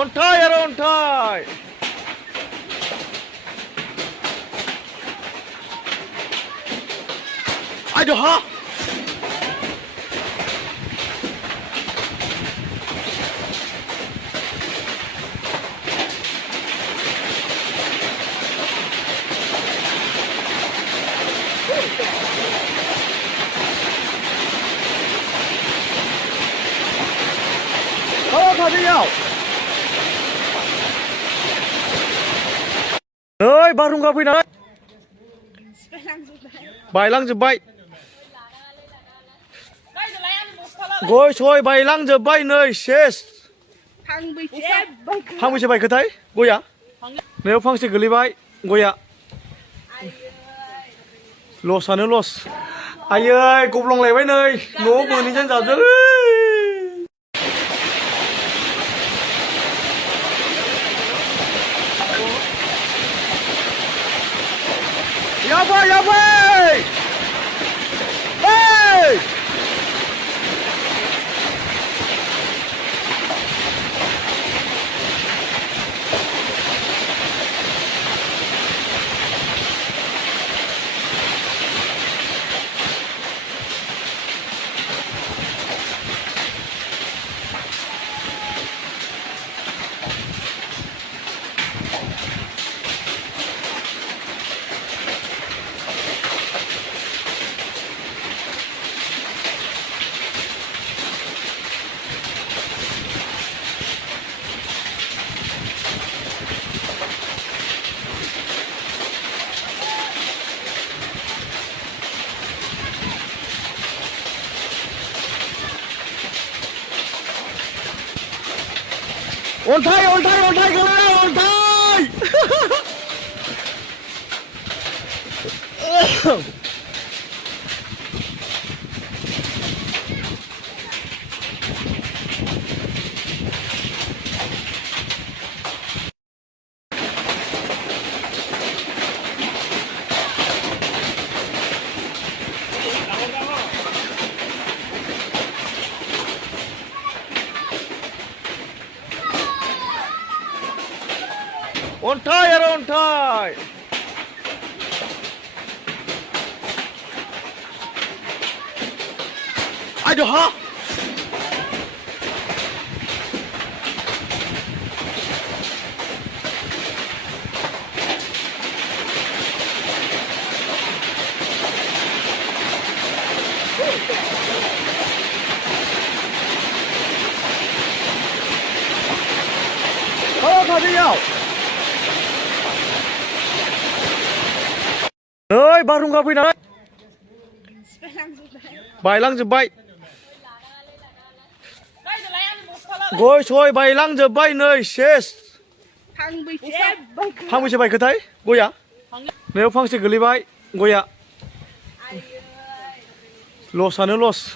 अन्थाइ आरो अन्थाइ आयदो हा थादैयाव नै बारहुंखा फैनानै बायलांजोब्बाय गय सय बायलांजोब्बाय नै सेस फांबैसे बायखोथाय गया नैयाव फांसे गोलैबाय गया लसआनो लस आयै गब्लंलायबाय नै न'आव बोनैजों जाबजों याबै याबै hey अन्थाइ अन्थाइ अन्थाइ गोलैयो अन्थाइ अन्थाइ आरो अन्थाइ आयदो हा थादैयाव नै बारहुंखा फैनानै बायलांजोब्बाय गय सय बायलांजोब्बाय नै सेस फांबैसे बायखोथाय गया नैयाव फांसे गोलैबाय गया लसआनो लस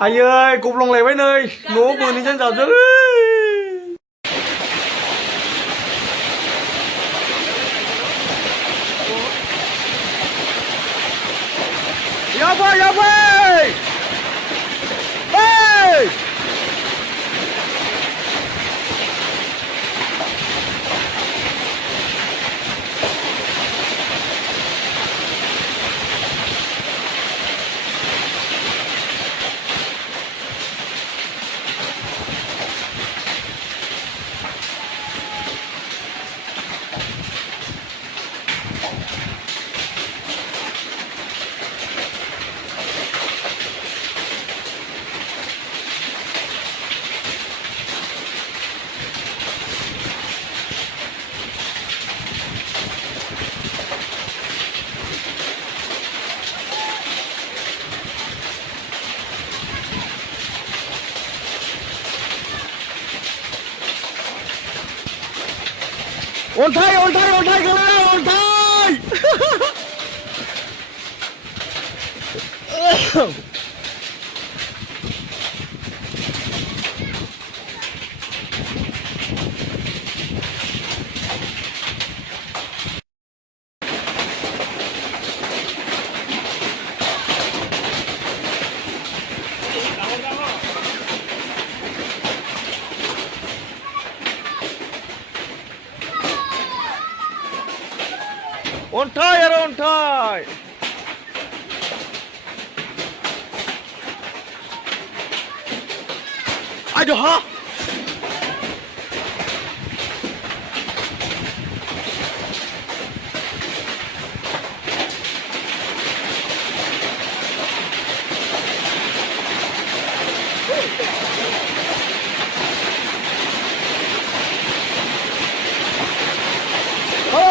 आयै गब्लंलायबाय नै न'आव बोनैजों जाबजों याबै याबै hey अन्थाइ अन्थाइ अन्थाइ गोलैयो अन्थाइ अन्थाइ आरो अन्थाइ आयदो हा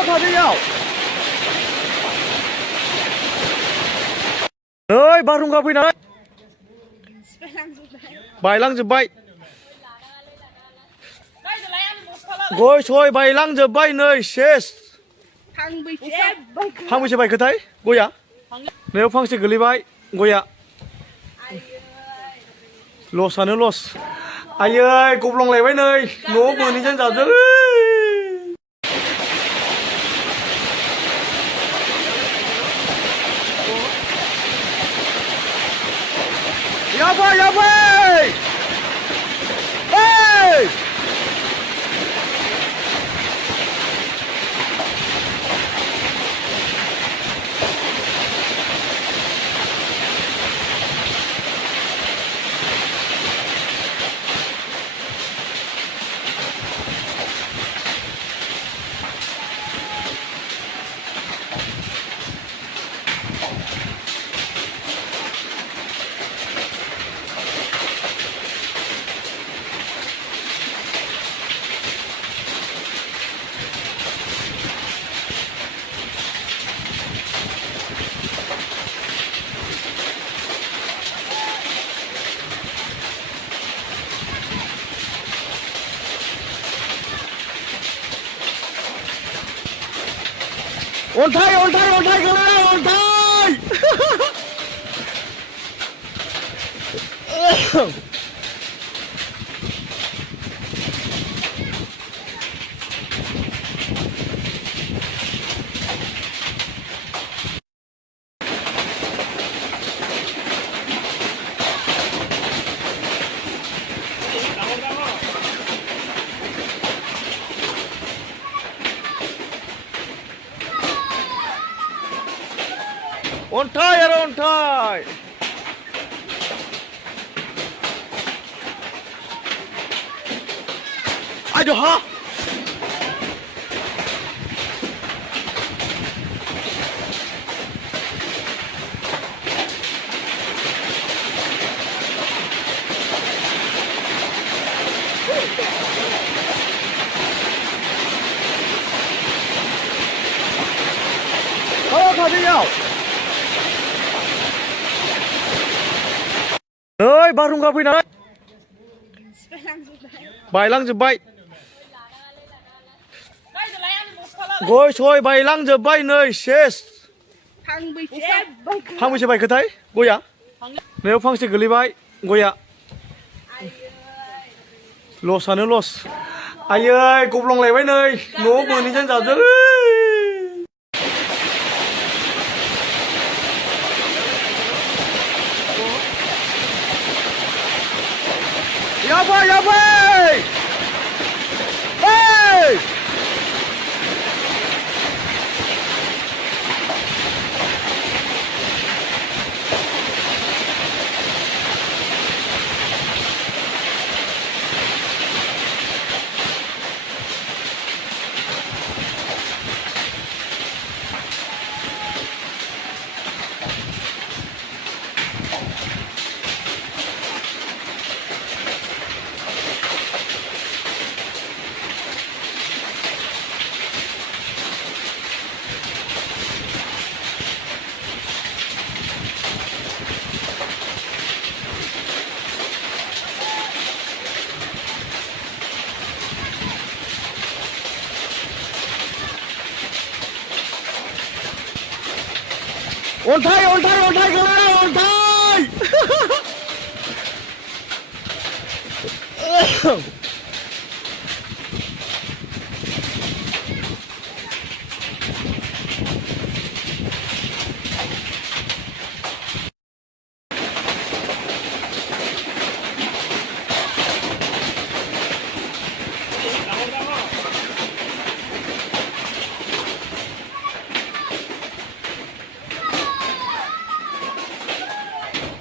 थादैयाव नै बारहुंखा फैनानै बायलांजोब्बाय गय सय बायलांजोब्बाय नै सेस फांबेसे बायखोथाय गया नैयाव फांसे गोलैबाय गया लसआनो लस आयै गब्लंलायबाय नै न'आव बोनैजों जाबजों याबाय याबाय hey अन्थाइ अन्थाइ अन्थाइ गोलैनाय अन्थाइ अन्थाइ आरो अन्थाइ आयदो हा थादैयाव नै बारहुंखा फैनानै बायलांजोब्बाय गय सय बायलांजोब्बाय नै सेस फांबेसे बायखोथाय गया नैयाव फांसे गोलैबाय गया लसआनो लस आयै गब्लंलायबाय नै न'आव बोनैजों जाबजों याबाय याबाय hey अन्थाइ अन्थाइ अन्थाइ गोलैनाय अन्थाइ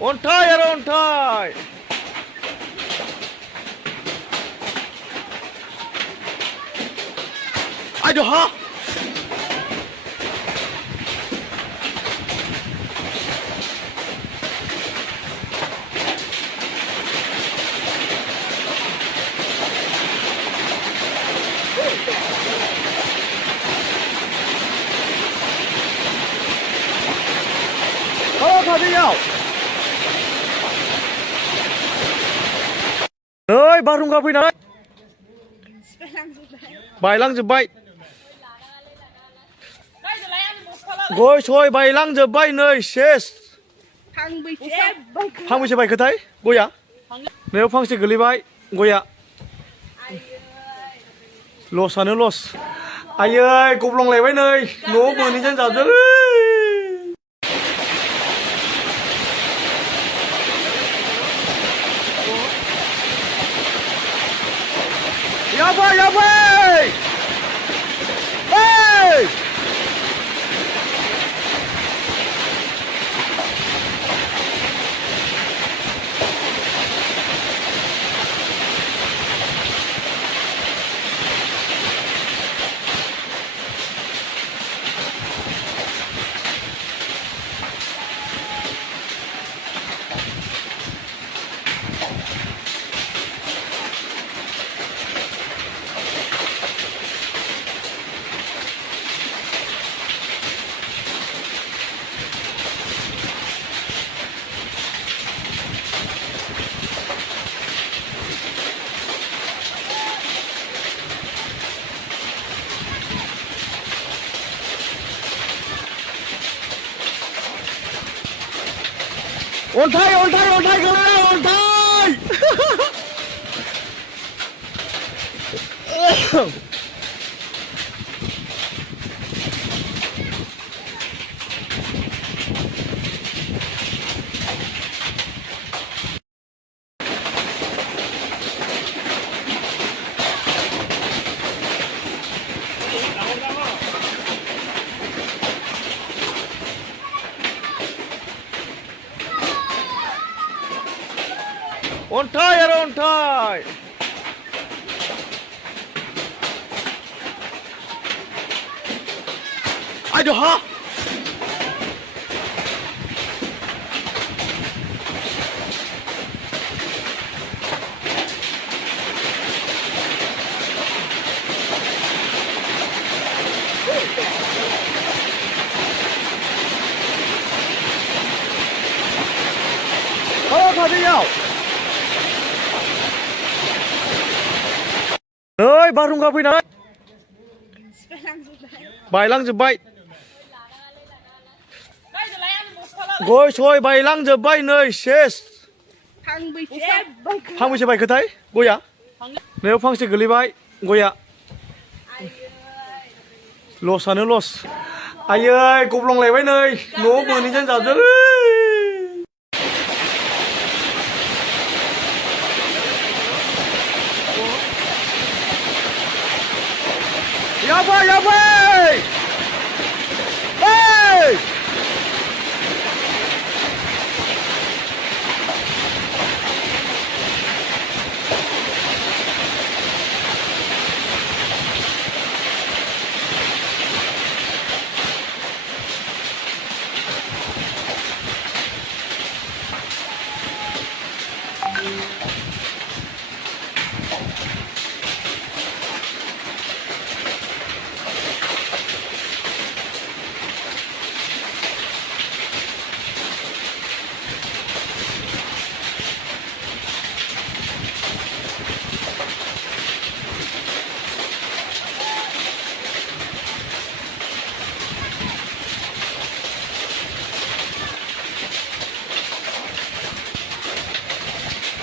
अन्थाइ आरो अन्थाइ आयदो हा थादैयाव नै बारहुंखा फैनानै बायलांजोब्बाय गय सय बायलांजोब्बाय नै सेस फांबैसे बायखोथाय गया नैयाव फांसे गोलैबाय गया लसआनो लस आयै गब्लंलायबाय नै न'आव मोनहैजों जाबजों याबै याबै hey अन्थाइ अन्थाइ अन्थाइ गोलैयो अन्थाइ अन्थाइ आरो अन्थाइ आयदो हा थादैयाव नै बारहुंखा फैनानै बायलांजोब्बाय गय सय बायलांजोब्बाय नै सेस फांबैसे बायखोथाय गया नैयाव फांसे गोलैबाय गया लसआनो लस आयै गब्लंलायबाय नै न'आव मोनहैजों जाबजों याबै याबै hey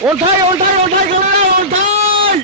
अन्थाइ अन्थाइ अन्थाइ गोलैयो अन्थाइ